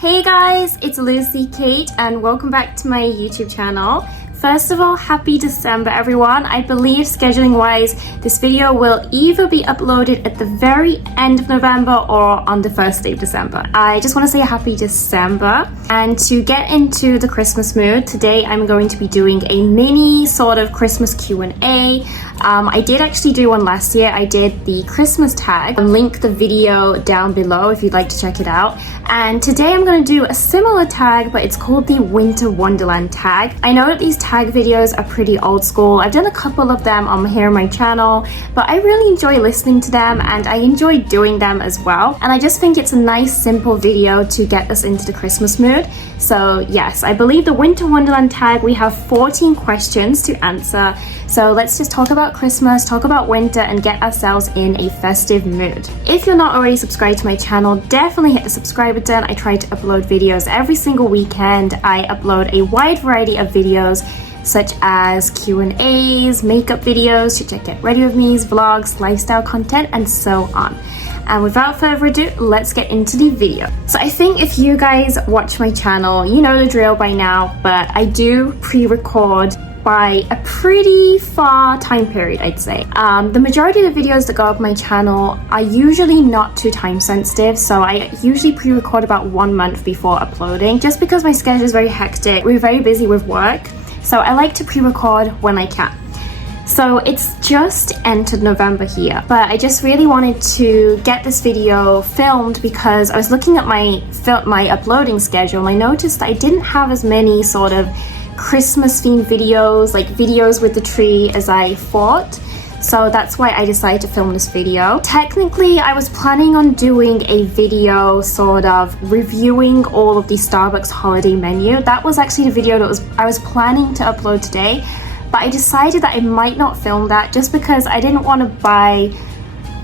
Hey guys, it's Lucy Kate and welcome back to my YouTube channel. First of all, happy December everyone. I believe scheduling wise, this video will either be uploaded at the very end of November or on the first day of December. I just want to say a happy December. And to get into the Christmas mood, today I'm going to be doing a mini sort of Christmas Q&A. I did actually do one last year. I did the Christmas tag. I'll link the video down below if you'd like to check it out. And today I'm going to do a similar tag, but it's called the Winter Wonderland Tag. I know that these tag videos are pretty old school. I've done a couple of them here on my channel, but I really enjoy listening to them and I enjoy doing them as well. And I just think it's a nice, simple video to get us into the Christmas mood. So yes, I believe the Winter Wonderland Tag, we have 14 questions to answer. So let's just talk about Christmas, talk about winter, and get ourselves in a festive mood. If you're not already subscribed to my channel, definitely hit the subscribe button. I try to upload videos every single weekend. I upload a wide variety of videos such as Q&As, makeup videos, Chit-Chat Get Ready With Me's, vlogs, lifestyle content, and so on. And without further ado, let's get into the video. So I think if you guys watch my channel, you know the drill by now, but I do pre-record by a pretty far time period, I'd say. The majority of the videos that go up my channel are usually not too time sensitive, so I usually pre-record about 1 month before uploading, just because my schedule is very hectic. We're very busy with work, so I like to pre-record when I can. So it's just entered November here, but I just really wanted to get this video filmed because I was looking at my uploading schedule and I noticed that I didn't have as many sort of Christmas themed videos, like videos with the tree, as I thought. So that's why I decided to film this video. Technically, I was planning on doing a video sort of reviewing all of the Starbucks holiday menu. That was actually the video that I was planning to upload today, but I decided that I might not film that just because I didn't want to buy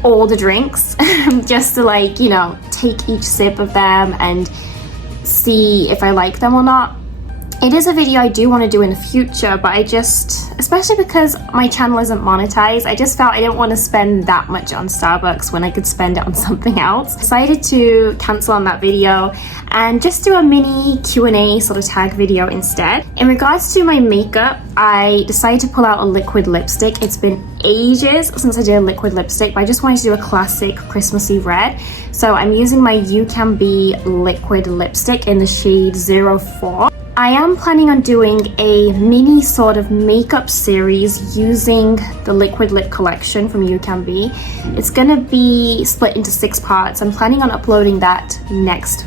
all the drinks just to, like, you know, take each sip of them and see if I like them or not. It is a video I do want to do in the future, but I just, especially because my channel isn't monetized, I just felt I didn't want to spend that much on Starbucks when I could spend it on something else. Decided to cancel on that video and just do a mini Q&A sort of tag video instead. In regards to my makeup, I decided to pull out a liquid lipstick. It's been ages since I did a liquid lipstick, but I just wanted to do a classic Christmassy red. So I'm using my You Can Be liquid lipstick in the shade 04. I am planning on doing a mini sort of makeup series using the liquid lip collection from You Can Be. It's gonna be split into 6 parts. I'm planning on uploading that next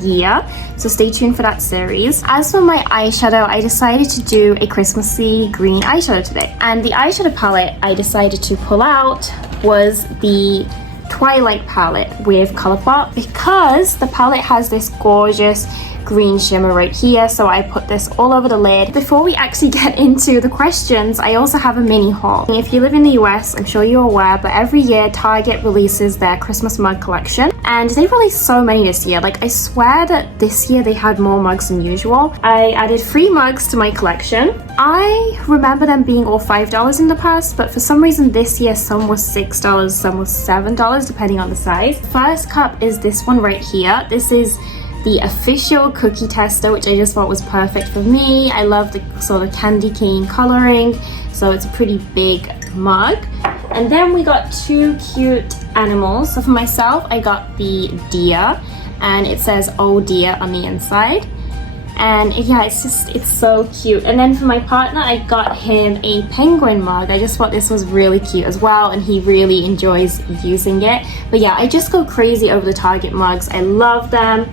year, so stay tuned for that series. As for my eyeshadow, I decided to do a Christmassy green eyeshadow today, and the eyeshadow palette I decided to pull out was the Twilight palette with Colourpop, because the palette has this gorgeous green shimmer right here, so I put this all over the lid. Before we actually get into the questions, I also have a mini haul. If you live in the US, I'm sure you're aware, but every year Target releases their Christmas mug collection, and they released so many this year. Like, I swear that this year they had more mugs than usual. I added 3 mugs to my collection. I remember them being all $5 in the past, but for some reason this year some was $6, some was $7, depending on the size. First cup is this one right here. This is the official cookie tester, which I just thought was perfect for me. I love the sort of candy cane coloring, so it's a pretty big mug. And then we got 2 cute animals. So for myself, I got the deer, and it says "Oh dear" on the inside. And yeah, it's so cute. And then for my partner, I got him a penguin mug. I just thought this was really cute as well, and he really enjoys using it. But yeah, I just go crazy over the Target mugs. I love them.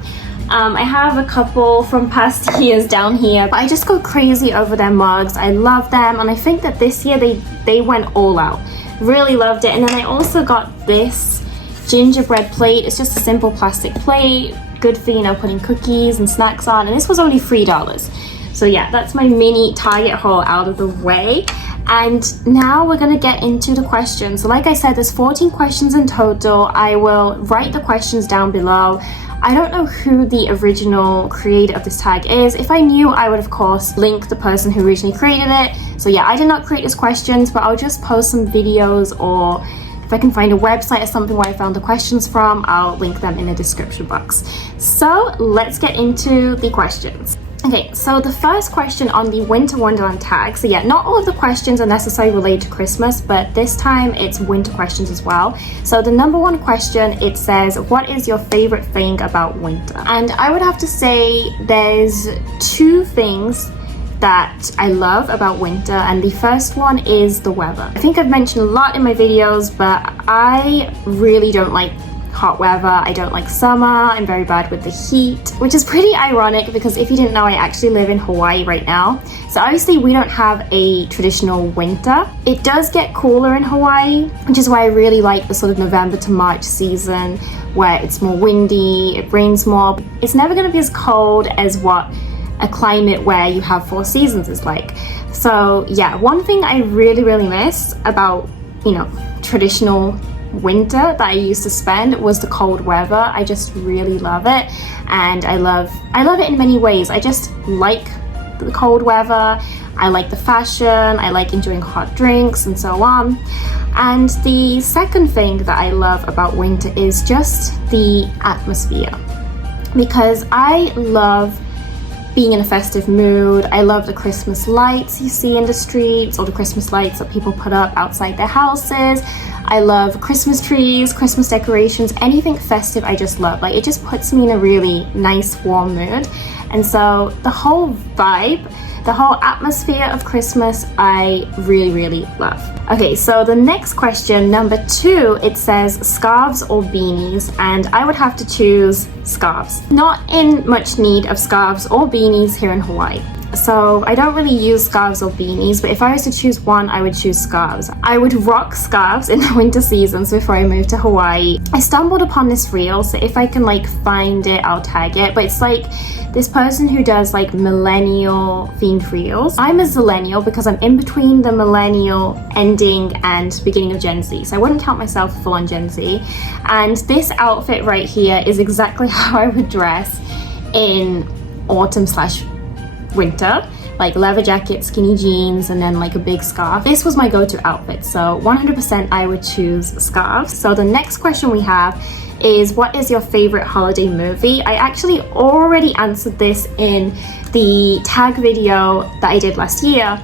I have a couple from past years down here, but I just go crazy over their mugs. I love them, and I think that this year they went all out. Really loved it. And then I also got this gingerbread plate. It's just a simple plastic plate, good for, you know, putting cookies and snacks on, and this was only $3. So yeah, that's my mini Target haul out of the way. And now we're gonna get into the questions. So like I said, there's 14 questions in total. I will write the questions down below. I don't know who the original creator of this tag is. If I knew, I would of course link the person who originally created it. So yeah, I did not create these questions, but I'll just post some videos or if I can find a website or something where I found the questions from, I'll link them in the description box. So let's get into the questions. Okay, so the first question on the Winter Wonderland tag. So yeah, not all of the questions are necessarily related to Christmas, but this time it's winter questions as well. So the number one question, it says, what is your favorite thing about winter? And I would have to say there's two things that I love about winter, and the first one is the weather. I think I've mentioned a lot in my videos, but I really don't like hot weather. I don't like summer. I'm very bad with the heat, which is pretty ironic because if you didn't know, I actually live in Hawaii right now. So obviously we don't have a traditional winter. It does get cooler in Hawaii, which is why I really like the sort of November to March season where it's more windy, it rains more. It's never going to be as cold as what a climate where you have 4 seasons is like. So yeah, one thing I really miss about, you know, traditional winter that I used to spend was the cold weather. I just really love it, and I love it in many ways. I just like the cold weather, I like the fashion, I like enjoying hot drinks and so on. And the second thing that I love about winter is just the atmosphere, because I love being in a festive mood. I love the Christmas lights you see in the streets, or the Christmas lights that people put up outside their houses. I love Christmas trees, Christmas decorations, anything festive I just love. Like, it just puts me in a really nice, warm mood. And so the whole vibe, the whole atmosphere of Christmas, I really love. Okay, so the next question, number 2, it says scarves or beanies, and I would have to choose scarves. Not in much need of scarves or beanies here in Hawaii. So I don't really use scarves or beanies, but if I was to choose one, I would choose scarves. I would rock scarves in the winter seasons before I moved to Hawaii. I stumbled upon this reel, so if I can like find it, I'll tag it. But it's like this person who does like millennial themed reels. I'm a zillennial because I'm in between the millennial ending and beginning of Gen Z. So I wouldn't count myself full on Gen Z. And this outfit right here is exactly how I would dress in autumn/winter, like leather jacket, skinny jeans, and then like a big scarf. This was my go-to outfit, so 100% I would choose scarves. So the next question we have is, what is your favorite holiday movie? I actually already answered this in the tag video that I did last year,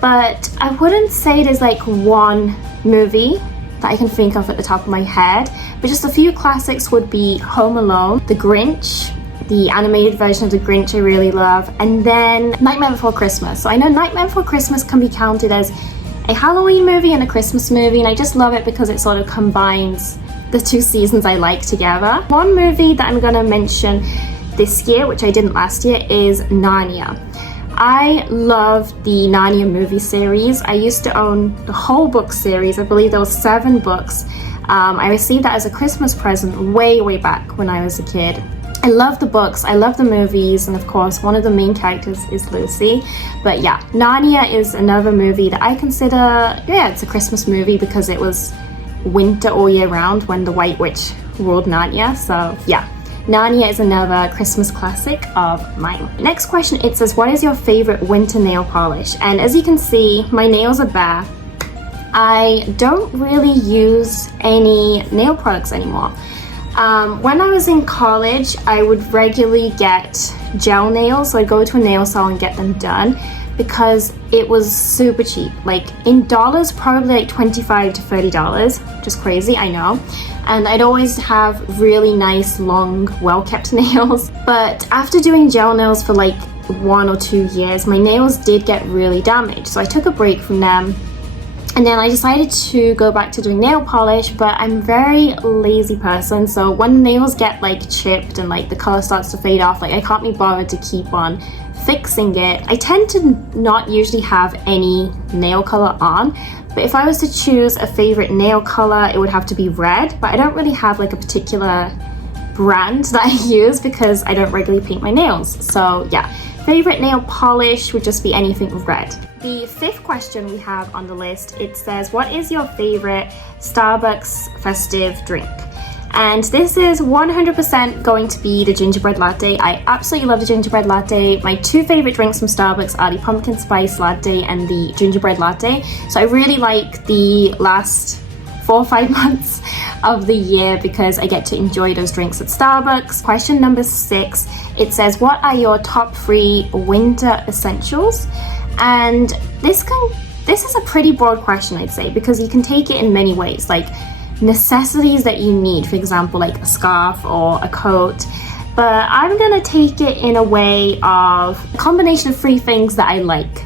but I wouldn't say there's like one movie that I can think of at the top of my head, but just a few classics would be Home Alone, The Grinch, the animated version of The Grinch I really love, and then Nightmare Before Christmas. So I know Nightmare Before Christmas can be counted as a Halloween movie and a Christmas movie, and I just love it because it sort of combines the two seasons I like together. One movie that I'm gonna mention this year, which I didn't last year, is Narnia. I love the Narnia movie series. I used to own the whole book series. I believe there was 7 books. I received that as a Christmas present way back when I was a kid. I love the books, I love the movies, and of course one of the main characters is Lucy. But yeah, Narnia is another movie that I consider, yeah, it's a Christmas movie because it was winter all year round when the White Witch ruled Narnia. So yeah, Narnia is another Christmas classic of mine. Next question, it says, what is your favorite winter nail polish? And as you can see, my nails are bare. I don't really use any nail products anymore. When I was in college, I would regularly get gel nails, so I'd go to a nail salon and get them done because it was super cheap. Like in dollars, probably like $25 to $30, just crazy, I know. And I'd always have really nice, long, well-kept nails. But after doing gel nails for like 1 or 2 years, my nails did get really damaged. So I took a break from them. And then I decided to go back to doing nail polish, but I'm a very lazy person, so when nails get like chipped and like the color starts to fade off, like I can't be bothered to keep on fixing it. I tend to not usually have any nail color on, but if I was to choose a favorite nail color, it would have to be red, but I don't really have like a particular brand that I use because I don't regularly paint my nails. So yeah, favorite nail polish would just be anything red. The 5th question we have on the list, it says, what is your favorite Starbucks festive drink? And this is 100% going to be the gingerbread latte. I absolutely love the gingerbread latte. My 2 favorite drinks from Starbucks are the pumpkin spice latte and the gingerbread latte. So I really like the last 4 or 5 months of the year because I get to enjoy those drinks at Starbucks. Question number 6, it says, what are your top 3 winter essentials? And this is a pretty broad question, I'd say, because you can take it in many ways, like necessities that you need, for example, like a scarf or a coat. But I'm gonna take it in a way of a combination of 3 things that I like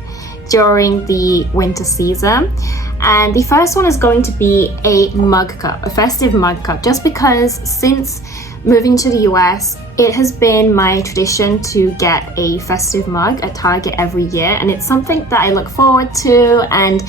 during the winter season. And the first one is going to be a mug cup, a festive mug cup, just because since moving to the US, it has been my tradition to get a festive mug at Target every year, and it's something that I look forward to. And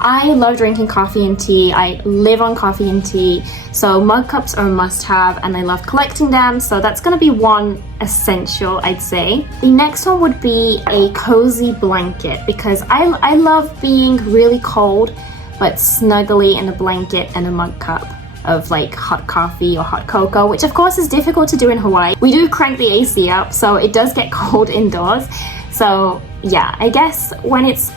I love drinking coffee and tea. I live on coffee and tea, so mug cups are a must-have, and I love collecting them, so that's going to be one essential, I'd say. The next one would be a cozy blanket, because I love being really cold but snuggly in a blanket and a mug cup of like hot coffee or hot cocoa, which of course is difficult to do in Hawaii. We do crank the AC up, so it does get cold indoors. So yeah, I guess when it's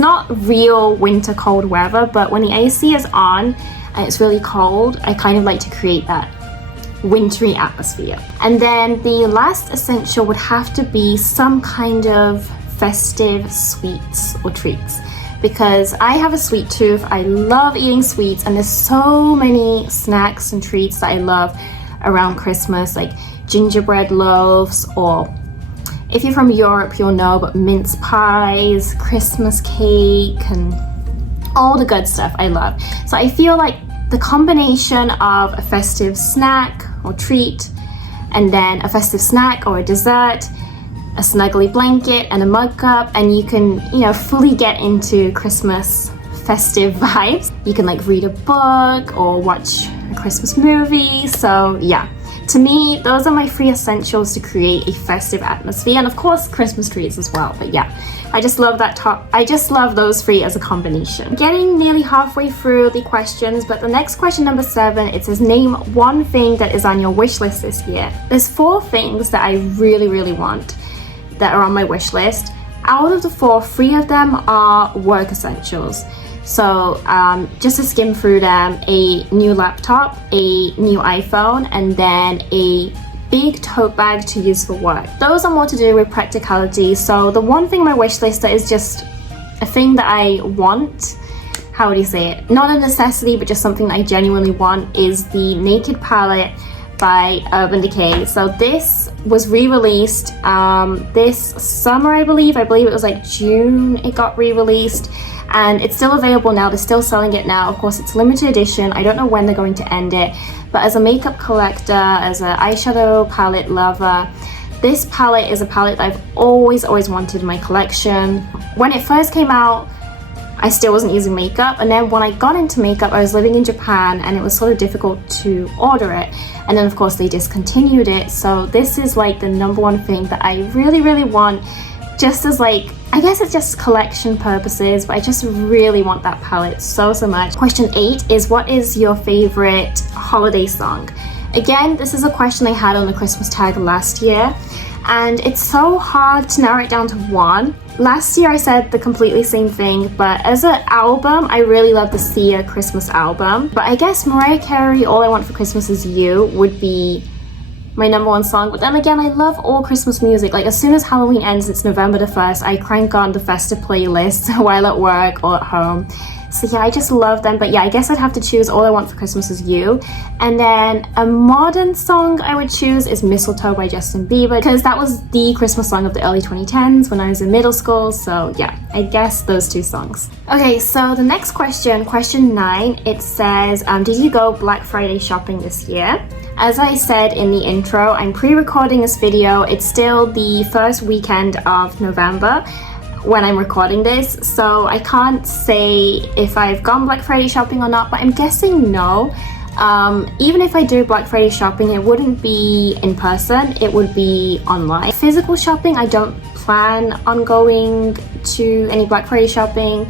not real winter cold weather, but when the AC is on and it's really cold, I kind of like to create that wintry atmosphere. And then the last essential would have to be some kind of festive sweets or treats, because I have a sweet tooth. I love eating sweets, and there's so many snacks and treats that I love around Christmas, like gingerbread loaves, or if you're from Europe, you'll know, but mince pies, Christmas cake, and all the good stuff I love. So I feel like the combination of a festive snack or treat, and then a festive snack or a dessert, a snuggly blanket, and a mug cup, and you can, fully get into Christmas festive vibes. You can like read a book or watch a Christmas movie. So yeah, to me, those are my 3 essentials to create a festive atmosphere, and of course Christmas trees as well. But yeah, I just love those 3 as a combination. Getting nearly halfway through the questions, but the next question, number 7, it says, name one thing that is on your wish list this year. There's 4 things that I really, really want that are on my wish list. Out of the 4, 3 of them are work essentials. So just to skim through them, a new laptop, a new iPhone, and then a big tote bag to use for work. Those are more to do with practicality. So the one thing on my wish list that is just a thing that I want, how would you say it? Not a necessity, but just something that I genuinely want, is the Naked palette by Urban Decay. So this was re-released this summer, I believe it was like June it got re-released, and it's still available now. They're still selling it now. Of course, it's limited edition. I don't know when they're going to end it, but as a makeup collector, as an eyeshadow palette lover, this palette is a palette that I've always wanted in my collection. When it first came out, I still wasn't using makeup, and then when I got into makeup, I was living in Japan and it was sort of difficult to order it, and then of course they discontinued it. So this is like the number 1 thing that I really want, just as like, I guess it's just collection purposes, but I just really want that palette so much. Question 8 is, what is your favorite holiday song? Again, this is a question I had on the Christmas tag last year, and it's so hard to narrow it down to one. Last year I said the completely same thing, but as an album, I really love the Sia Christmas album. But I guess Mariah Carey, All I Want for Christmas Is You would be my number 1 song. But then again, I love all Christmas music. Like as soon as Halloween ends, it's November the 1st, I crank on the festive playlist while at work or at home. So yeah, I just love them. But yeah, I guess I'd have to choose All I Want for Christmas Is You. And then a modern song I would choose is Mistletoe by Justin Bieber, because that was the Christmas song of the early 2010s when I was in middle school. So yeah, I guess those 2 songs. Okay, so the next question, question 9, it says, did you go Black Friday shopping this year? As I said in the intro, I'm pre-recording this video. It's still the first weekend of November when I'm recording this, so I can't say if I've gone Black Friday shopping or not, but I'm guessing no. Even if I do Black Friday shopping, it wouldn't be in person, it would be online. Physical shopping, I don't plan on going to any Black Friday shopping.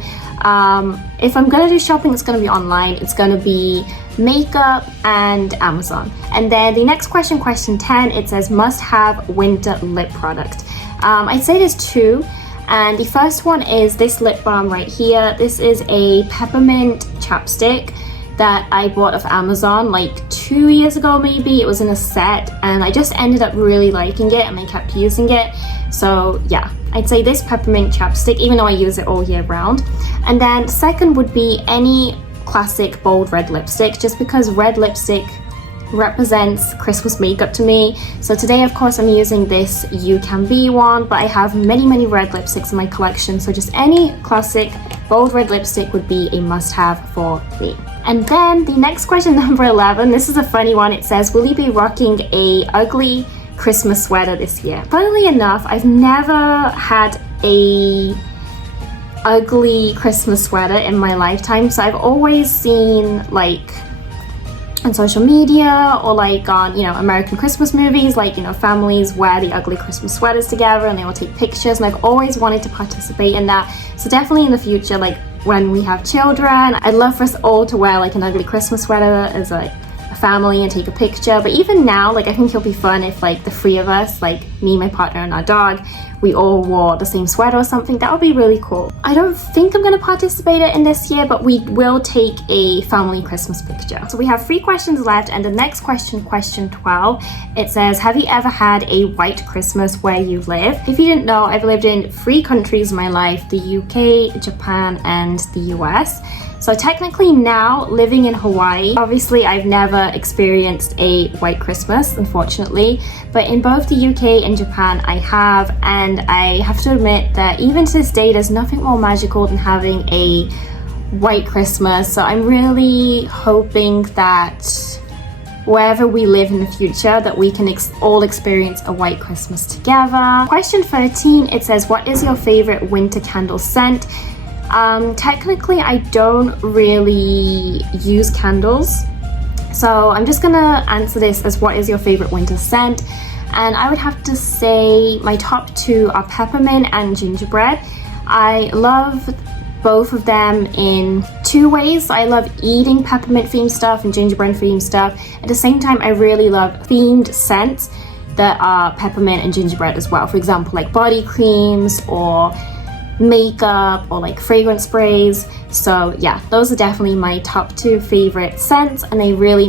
If I'm gonna do shopping, it's gonna be online. It's gonna be makeup and Amazon. And then the next question, question 10, it says must have winter lip product. I'd say there's 2. And the first one is this lip balm right here. This is a peppermint chapstick. that I bought off Amazon like 2 years ago maybe. It was in a set and I just ended up really liking it and I kept using it. So yeah, I'd say this peppermint chapstick, even though I use it all year round. And then second would be any classic bold red lipstick, just because red lipstick represents Christmas makeup to me. So today of course I'm using this You Can Be one, but I have many red lipsticks in my collection, so just any classic bold red lipstick would be a must-have for me. And then the next question, number 11, this is a funny one. It says, will you be rocking a ugly Christmas sweater this year? Funnily enough, I've never had a ugly Christmas sweater in my lifetime, so I've always seen like on social media or like on, you know, American Christmas movies, like, you know, families wear the ugly Christmas sweaters together and they will take pictures, and I've always wanted to participate in that. So definitely in the future, like when we have children, I'd love for us all to wear like an ugly Christmas sweater as like a family and take a picture. But even now, like I think it'll be fun if like the three of us, like me, my partner and our dog, we all wore the same sweater or something. That would be really cool. I don't think I'm going to participate in this year, but we will take a family Christmas picture. So we have 3 questions left, and the next question, question 12, it says, have you ever had a white Christmas where you live? If you didn't know, I've lived in 3 countries in my life, the UK, Japan and the US. So technically now living in Hawaii, obviously I've never experienced a white Christmas, unfortunately, but in both the UK and Japan I have, and I have to admit that even to this day there's nothing more magical than having a white Christmas. So I'm really hoping that wherever we live in the future that we can all experience a white Christmas together. Question 13, it says, what is your favorite winter candle scent? Technically I don't really use candles, so I'm just gonna answer this as what is your favorite winter scent, and I would have to say my top 2 are peppermint and gingerbread. I love both of them in 2 ways. I love eating peppermint themed stuff and gingerbread themed stuff. At the same time, I really love themed scents that are peppermint and gingerbread as well. For example, like body creams or makeup or like fragrance sprays. So yeah, those are definitely my top 2 favorite scents, and they really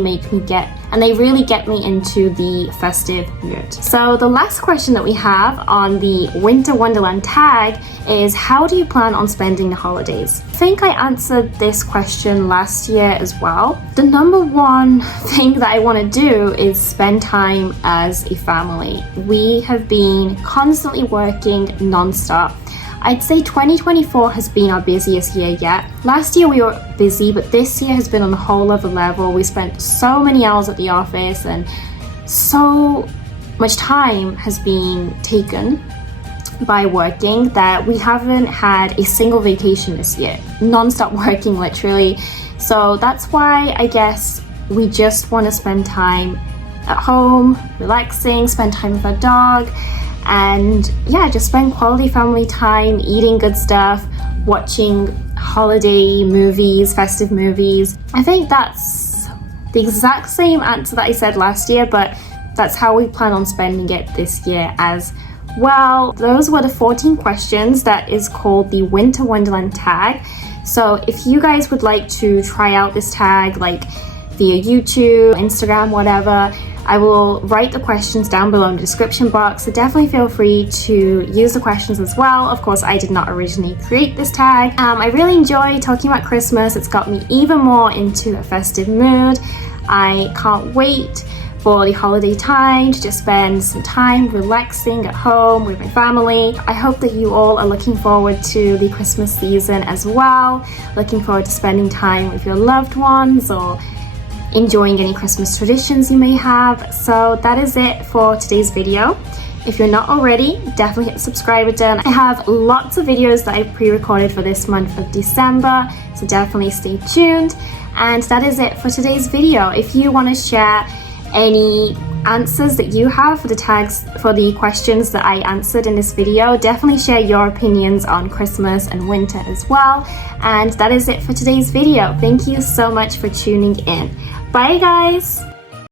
get me into the festive mood. So the last question that we have on the Winter Wonderland tag is, how do you plan on spending the holidays? I think I answered this question last year as well. The number one thing that I want to do is spend time as a family. We have been constantly working non-stop. I'd say 2024 has been our busiest year yet. Last year we were busy, but this year has been on a whole other level. We spent so many hours at the office and so much time has been taken by working that we haven't had a single vacation this year. Non-stop working, literally. So that's why I guess we just want to spend time at home, relaxing, spend time with our dog, and yeah, just spend quality family time, eating good stuff, watching holiday movies, festive movies. I think that's the exact same answer that I said last year, but that's how we plan on spending it this year as well. Those were the 14 questions that is called the Winter Wonderland tag. So if you guys would like to try out this tag, like via YouTube, Instagram, whatever, I will write the questions down below in the description box, so definitely feel free to use the questions as well. Of course, I did not originally create this tag. I really enjoy talking about Christmas. It's got me even more into a festive mood. I can't wait for the holiday time to just spend some time relaxing at home with my family. I hope that you all are looking forward to the Christmas season as well, looking forward to spending time with your loved ones or enjoying any Christmas traditions you may have. So that is it for today's video. If you're not already, definitely hit the subscribe button. I have lots of videos that I've pre-recorded for this month of December, so definitely stay tuned. And that is it for today's video. If you want to share any answers that you have for the tags, for the questions that I answered in this video, definitely share your opinions on Christmas and winter as well. And that is it for today's video. Thank you so much for tuning in. Bye guys!